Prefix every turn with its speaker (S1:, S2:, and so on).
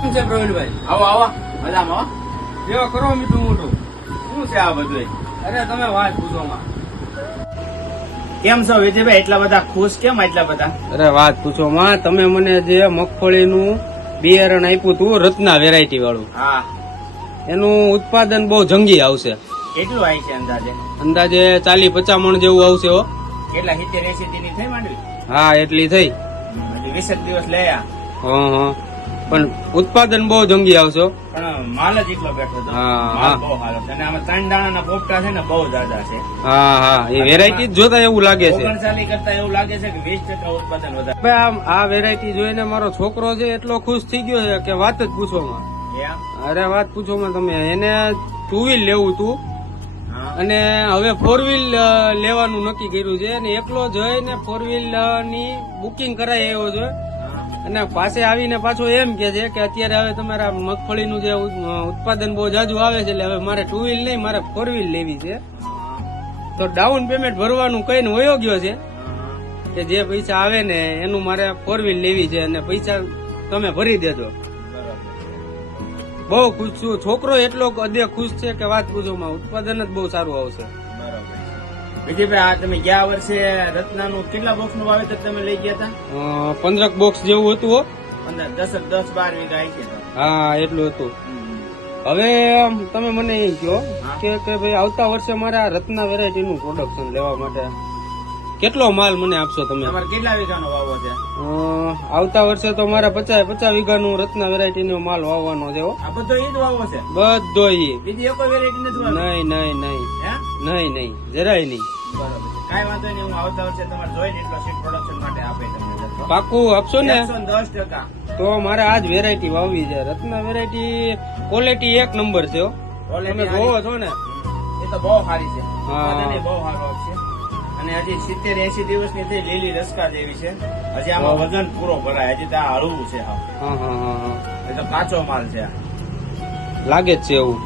S1: છે પ્રવીણભાઈ
S2: આવો આવો. મજામાં?
S1: જેવો કરો મીઠું મોટું.
S2: શું છે આ બધું
S1: અરે તમે વાત પૂછો માં.
S2: કેમ છો વિજયભાઈ? એટલા બધા ખુશ કેમ એટલા બધા?
S1: અરે વાત પૂછો માં. તમે મને જે મગફળીનું બિયારણ આપ્યું હતું રત્ના વેરાયટી વાળું
S2: હા.
S1: એનું ઉત્પાદન બહુ જંગી આવશે.
S2: કેટલું આવી છે અંદાજે?
S1: અંદાજે ચાલી પચાસ મણ જેવું આવશે હો.
S2: કેટલા સિત્તેર એસી ની થઈ માંડવી?
S1: હા એટલી થઈ.
S2: વીસેક દિવસ લયા
S1: હા હા. પણ ઉત્પાદન બહુ જંગી આવશે.
S2: પણ માલ જ એકલો બેઠો હતો.
S1: હા.
S2: બહુ સારો છે. અને આમાં ત્રણ દાણાના પોપટા છે ને બહુ દાદા છે.
S1: હા હા. એ વેરાયટી જ જોતા એવું લાગે છે.
S2: ઓગણચાલી કરતા એવું લાગે છે કે વીસ ટકા ઉત્પાદન વધારે.
S1: આમ આ વેરાયટી જોઈને મારો છોકરો છે એટલો ખુશ થઈ ગયો છે કે વાત જ
S2: પૂછવામાં.
S1: અરે વાત પૂછવામાં તમે એને ટુ વ્હીલ લેવું
S2: તું.
S1: અને હવે ફોર વ્હીલ લેવાનું નક્કી કર્યું છે. અને એકલો જઈને ફોર વ્હીલની બુકિંગ કરાય એવો છે. અને પાસે આવીને પાછો એમ કે છે કે અત્યારે હવે તમારા મગફળીનું જે ઉત્પાદન બહુ જાજુ આવે છે એટલે હવે મારે ટુ વ્હીલ નહીં, મારે ફોર વ્હીલ લેવી છે. તો ડાઉન પેમેન્ટ ભરવાનું કઈને વયો ગયો છે કે જે પૈસા આવે ને એનું મારે ફોર વ્હીલ લેવી છે અને પૈસા તમે ભરી દેજો. બહુ ખુશ છું. છોકરો એટલો અદે ખુશ છે કે વાત પૂછો, ઉત્પાદન જ બહુ સારું આવશે.
S2: બરાબર. વિજયભાઈ આ તમે ગયા વર્ષે રત્નાનું કેટલા બોક્સનું વાવેતર તમે લઈ ગયા હતા?
S1: પંદરક બોક્સ જેવું હતું હો.
S2: અંદર દસ દસ બાર વીઘા છે
S1: હા એટલું હતું. હવે તમે મને એ કહો કે કે ભાઈ આવતા વર્ષે મારે આ રત્ના વેરાયટી નું પ્રોડક્શન લેવા માટે કેટલો માલ મને આપશો તમે?
S2: કેટલા વીઘાનો વાવો છે?
S1: આવતા વર્ષે તો મારે પચાસ પચાસ વીઘાનું રત્ના વેરાયટી નો માલ વાવવાનો છે.
S2: બધો ઈ જ વાવો છે?
S1: બધો
S2: બીજી એક વેરાયટી નથી
S1: નહીં નહીં નહીં.
S2: હે?
S1: નહીં નહીં જરાય નહીં.
S2: બરાબર કાંઈ વાંધો નહીં હું આવતા વર્ષે તમારે જોઈને એટલો સીટ પ્રોડક્શન માટે આપે તમને.
S1: પાકું આપશો ને?
S2: એકસો દસ ટકા.
S1: તો મારે આજ વેરાયટી વાવવી છે. રત્ના વેરાયટી ક્વોલિટી એક નંબર છે તમે જોવો છો ને?
S2: એ તો બહુ સારી છે. બહુ સારો છે. અને હજી સિત્તેર એસી દિવસની થઈ લીલી રસકા જેવી છે હજી આમાં વજન પૂરો ભરાય. હજી તો આ હળવું છે.
S1: હા
S2: તો કાચો માલ છે
S1: લાગે જ છે એવું.